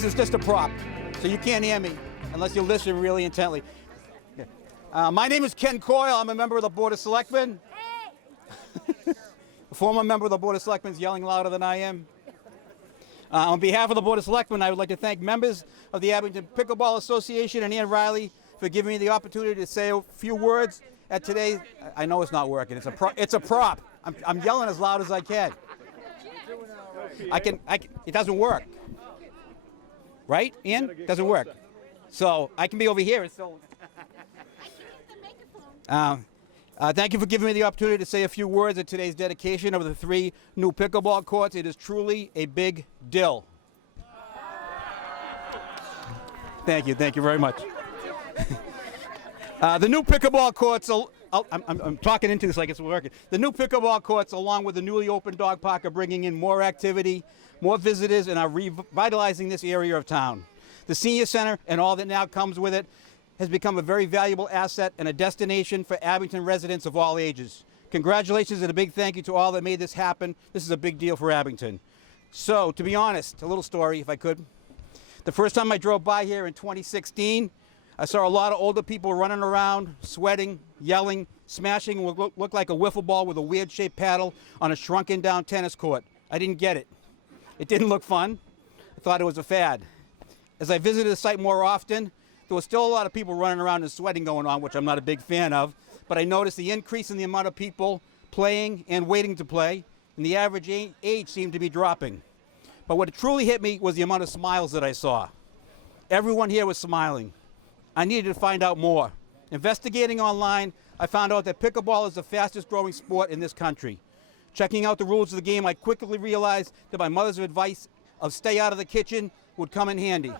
This is just a prop, so you can't hear me unless you listen really intently. My name is Ken Coyle. I'm a member of the Board of Selectmen. A former member of the Board of Selectmen is yelling louder than I am. On behalf of the Board of Selectmen, I would like to thank members of the Abington Pickleball Association and Ann Riley for giving me the opportunity to say a few words at today's. I know it's not working. It's a prop. I'm yelling as loud as I can. It doesn't work. Right, Ian? It doesn't work. So I can be over here and still. Thank you for giving me the opportunity to say a few words at today's dedication of the 3 new pickleball courts. It is truly a big deal. Thank you very much. The new pickleball courts, I'm talking into this like it's working. The new pickleball courts, along with the newly opened dog park, are bringing in more activity, more visitors, and are revitalizing this area of town. The senior center and all that now comes with it has become a very valuable asset and a destination for Abington residents of all ages. Congratulations and a big thank you to all that made this happen. This is a big deal for Abington. So, to be honest, a little story if I could. The first time I drove by here in 2016, I saw a lot of older people running around, sweating, yelling, smashing what looked like a wiffle ball with a weird shaped paddle on a shrunken down tennis court. I didn't get it. It didn't look fun. I thought it was a fad. As I visited the site more often, there was still a lot of people running around and sweating going on, which I'm not a big fan of, but I noticed the increase in the amount of people playing and waiting to play, and the average age seemed to be dropping. But what truly hit me was the amount of smiles that I saw. Everyone here was smiling. I needed to find out more. Investigating online, I found out that pickleball is the fastest growing sport in this country. Checking out the rules of the game, I quickly realized that my mother's advice of stay out of the kitchen would come in handy.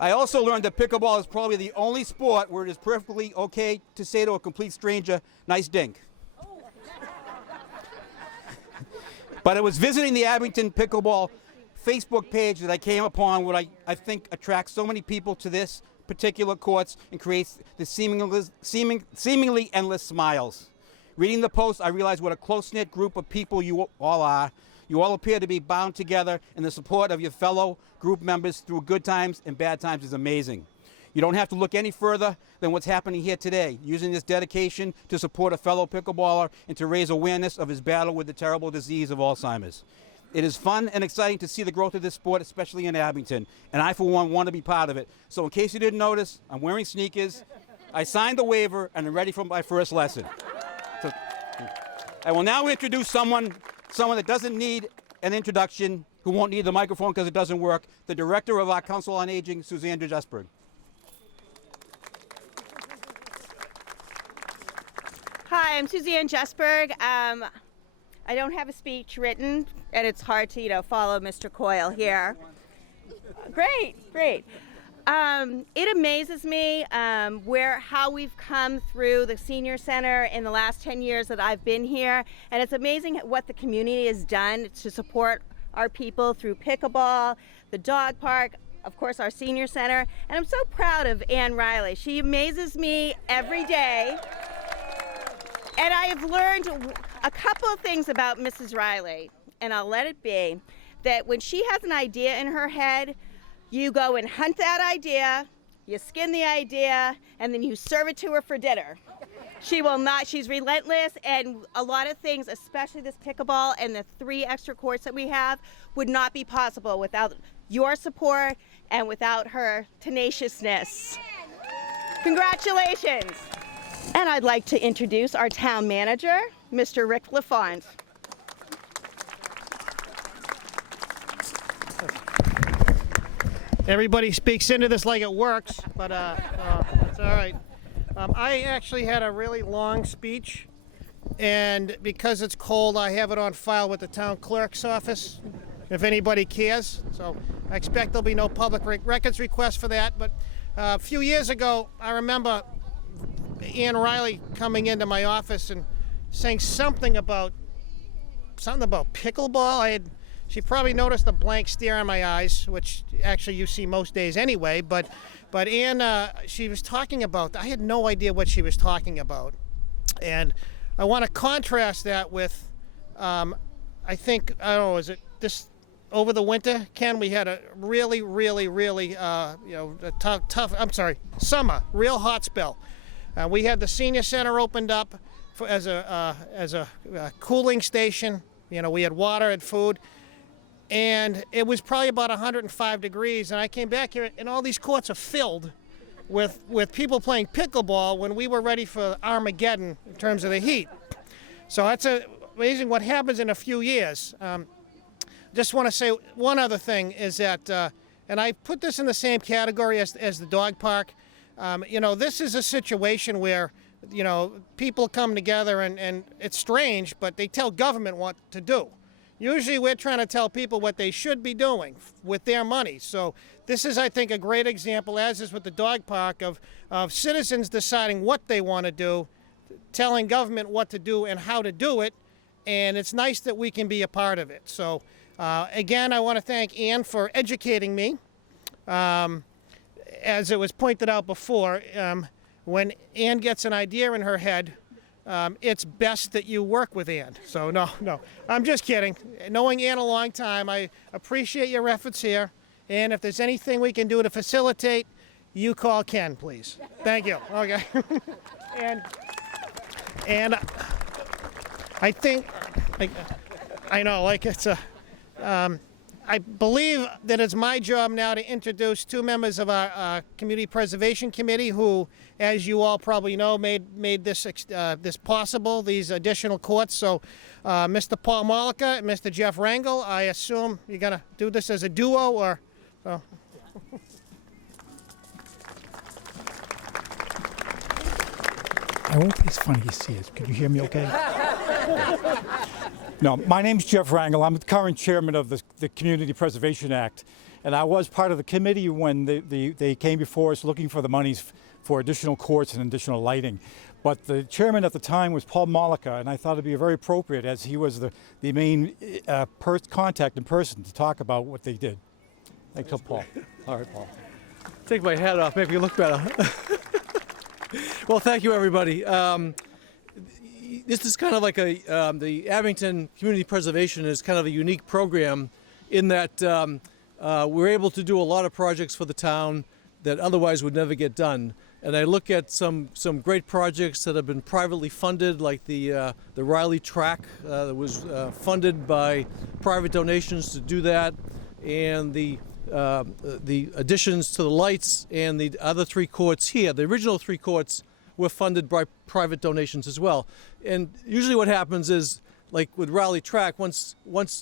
I also learned that pickleball is probably the only sport where it is perfectly okay to say to a complete stranger, nice dink. But it was visiting the Abington Pickleball Facebook page that I came upon what I think attracts so many people to this particular courts and creates the seemingly endless smiles. Reading the post, I realized what a close-knit group of people you all are. You all appear to be bound together, and the support of your fellow group members through good times and bad times is amazing. You don't have to look any further than what's happening here today, using this dedication to support a fellow pickleballer and to raise awareness of his battle with the terrible disease of Alzheimer's. It is fun and exciting to see the growth of this sport, especially in Abington, and I, for one, want to be part of it. So in case you didn't notice, I'm wearing sneakers, I signed the waiver, and I'm ready for my first lesson. So, I will now introduce someone that doesn't need an introduction, who won't need the microphone because it doesn't work, the Director of our Council on Aging, Suzanne Jesberg. Hi, I'm Suzanne Jesberg. I don't have a speech written, and it's hard to, follow Mr. Coyle here. Great. It amazes me how we've come through the senior center in the last 10 years that I've been here, and it's amazing what the community has done to support our people through pickleball, the dog park, of course our senior center, and I'm so proud of Ann Riley. She amazes me every day. And I have learned a couple of things about Mrs. Riley, and I'll let it be, that when she has an idea in her head, you go and hunt that idea, you skin the idea, and then you serve it to her for dinner. She's relentless, and a lot of things, especially this pickleball and the 3 extra courts that we have, would not be possible without your support and without her tenaciousness. Congratulations. And I'd like to introduce our town manager, Mr. Rick LaFont. Everybody speaks into this like it works, but it's all right. I actually had a really long speech, and because it's cold, I have it on file with the town clerk's office, if anybody cares. So I expect there'll be no public records request for that, but a few years ago, I remember Ann Riley coming into my office and saying something about pickleball. She probably noticed the blank stare in my eyes, which actually you see most days anyway. But Ann, she was talking about. I had no idea what she was talking about, and I want to contrast that with. I don't know. Is it this over the winter, Ken, we had a really, summer, real hot spell. We had the senior center opened up as a cooling station. We had water and food, and it was probably about 105 degrees. And I came back here, and all these courts are filled with people playing pickleball when we were ready for Armageddon in terms of the heat. So that's amazing what happens in a few years. Just want to say one other thing is that, and I put this in the same category as the dog park. This is a situation where, people come together and it's strange, but they tell government what to do. Usually we're trying to tell people what they should be doing with their money. So this is, I think, a great example, as is with the dog park, of citizens deciding what they want to do, telling government what to do and how to do it, and it's nice that we can be a part of it. So again, I want to thank Ann for educating me. As it was pointed out before, when Ann gets an idea in her head, it's best that you work with Ann. So no, I'm just kidding. Knowing Ann a long time, I appreciate your efforts here. And if there's anything we can do to facilitate, you call Ken, please. Thank you. Okay. and I think, I know, like it's a, I believe that it's my job now to introduce two members of our Community Preservation Committee who, as you all probably know, made this possible, these additional courts. So Mr. Paul Mollica and Mr. Jeff Rangel, I assume you're going to do this as a duo, or? Oh. I won't be as funny as he is. Can you hear me okay? No, my name's Jeff Rangel. I'm the current chairman of the Community Preservation Act. And I was part of the committee when they came before us looking for the monies for additional courts and additional lighting. But the chairman at the time was Paul Mollica, and I thought it'd be very appropriate, as he was the main contact in person, to talk about what they did. Thanks, Paul. All right, Paul. Take my hat off, make me look better. Well, thank you, everybody. This is kind of like the Abington Community Preservation is kind of a unique program in that we're able to do a lot of projects for the town that otherwise would never get done. And I look at some great projects that have been privately funded, like the Riley track that was funded by private donations to do that, and the additions to the lights and the other three courts here. The original three courts were funded by private donations as well. And usually what happens is, like with Riley track, once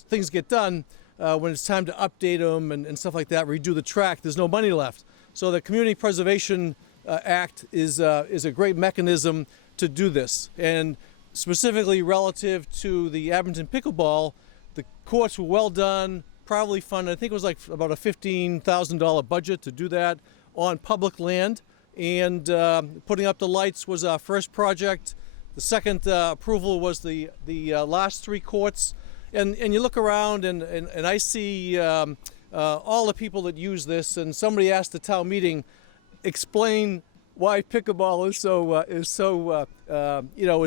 things get done, when it's time to update them and stuff like that, redo the track, there's no money left. So the Community Preservation Act is a great mechanism to do this. And specifically relative to the Abington Pickleball, the courts were well done, privately funded. I think it was like about a $15,000 budget to do that on public land. And putting up the lights was our first project. The second approval was the last three courts. And you look around and I see all the people that use this, and somebody asked the town meeting, explain why pickleball is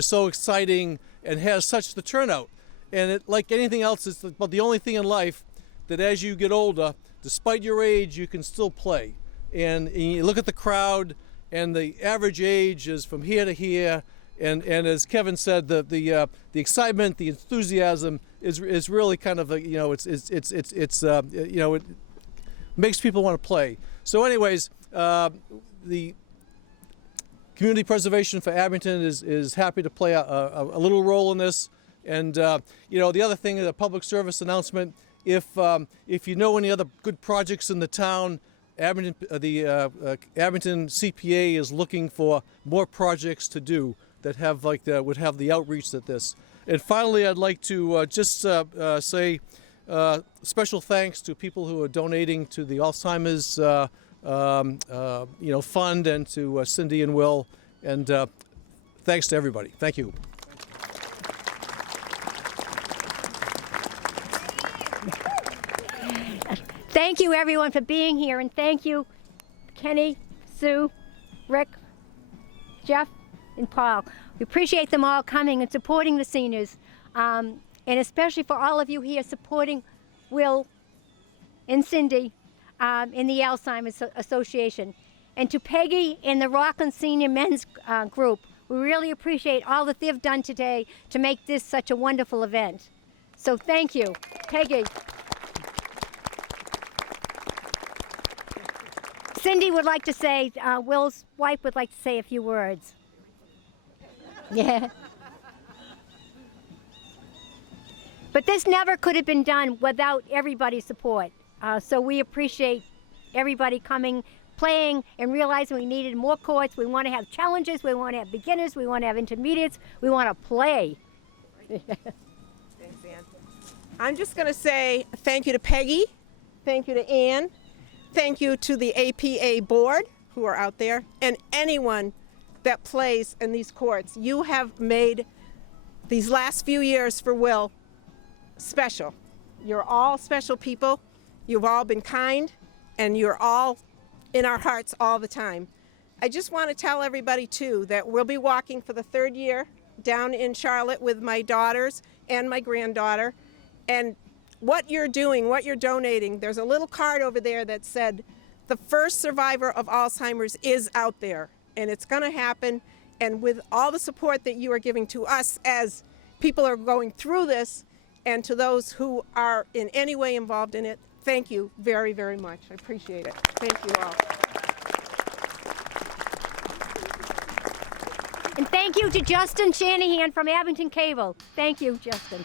so exciting and has such the turnout. And it, like anything else, it's about the only thing in life that as you get older, despite your age, you can still play. And you look at the crowd, and the average age is from here to here. And as Kevin said, the excitement, the enthusiasm is really kind of it makes people want to play. So, anyways, the Community Preservation for Abington is happy to play a little role in this. And the other thing is a public service announcement. If you know any other good projects in the town, Abington, the Abington CPA is looking for more projects to do that have would have the outreach that this. And finally, I'd like to just say special thanks to people who are donating to the Alzheimer's fund, and to Cindy and Will, and thanks to everybody. Thank you. Thank you, everyone, for being here, and thank you, Kenny, Sue, Rick, Jeff, and Paul. We appreciate them all coming and supporting the seniors, and especially for all of you here supporting Will and Cindy in the Alzheimer's Association. And to Peggy and the Rockland Senior Men's Group, we really appreciate all that they've done today to make this such a wonderful event. So thank you, Peggy. Cindy would like to say, Will's wife would like to say a few words. Yeah. But this never could have been done without everybody's support. So we appreciate everybody coming, playing, and realizing we needed more courts. We want to have challenges, we want to have beginners, we want to have intermediates, we want to play. Thanks, Ann. I'm just going to say thank you to Peggy, thank you to Ann, thank you to the APA board who are out there, and anyone that plays in these courts. You have made these last few years for Will special. You're all special people. You've all been kind, and you're all in our hearts all the time. I just want to tell everybody, too, that we'll be walking for the 3rd year down in Charlotte with my daughters and my granddaughter. And what you're doing, what you're donating, there's a little card over there that said, the first survivor of Alzheimer's is out there, and it's going to happen. And with all the support that you are giving to us as people are going through this, and to those who are in any way involved in it, thank you very, very much. I appreciate it. Thank you all. And thank you to Justin Shanahan from Abington Cable. Thank you, Justin.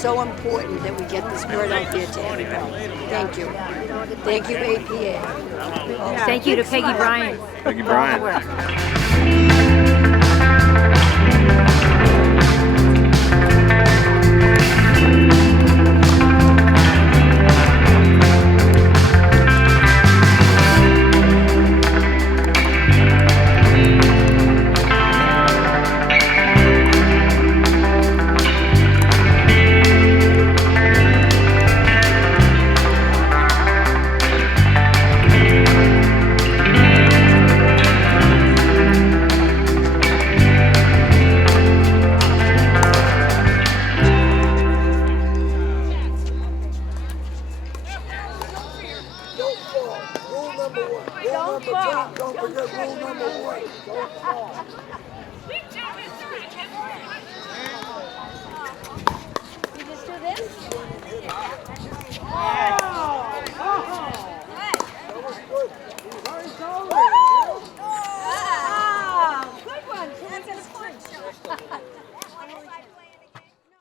So important that we get this word out there to everybody. Thank you. Thank you, APA. Thank you to Peggy Bryant. Peggy Bryant. Don't forget rule number 1. You just do this?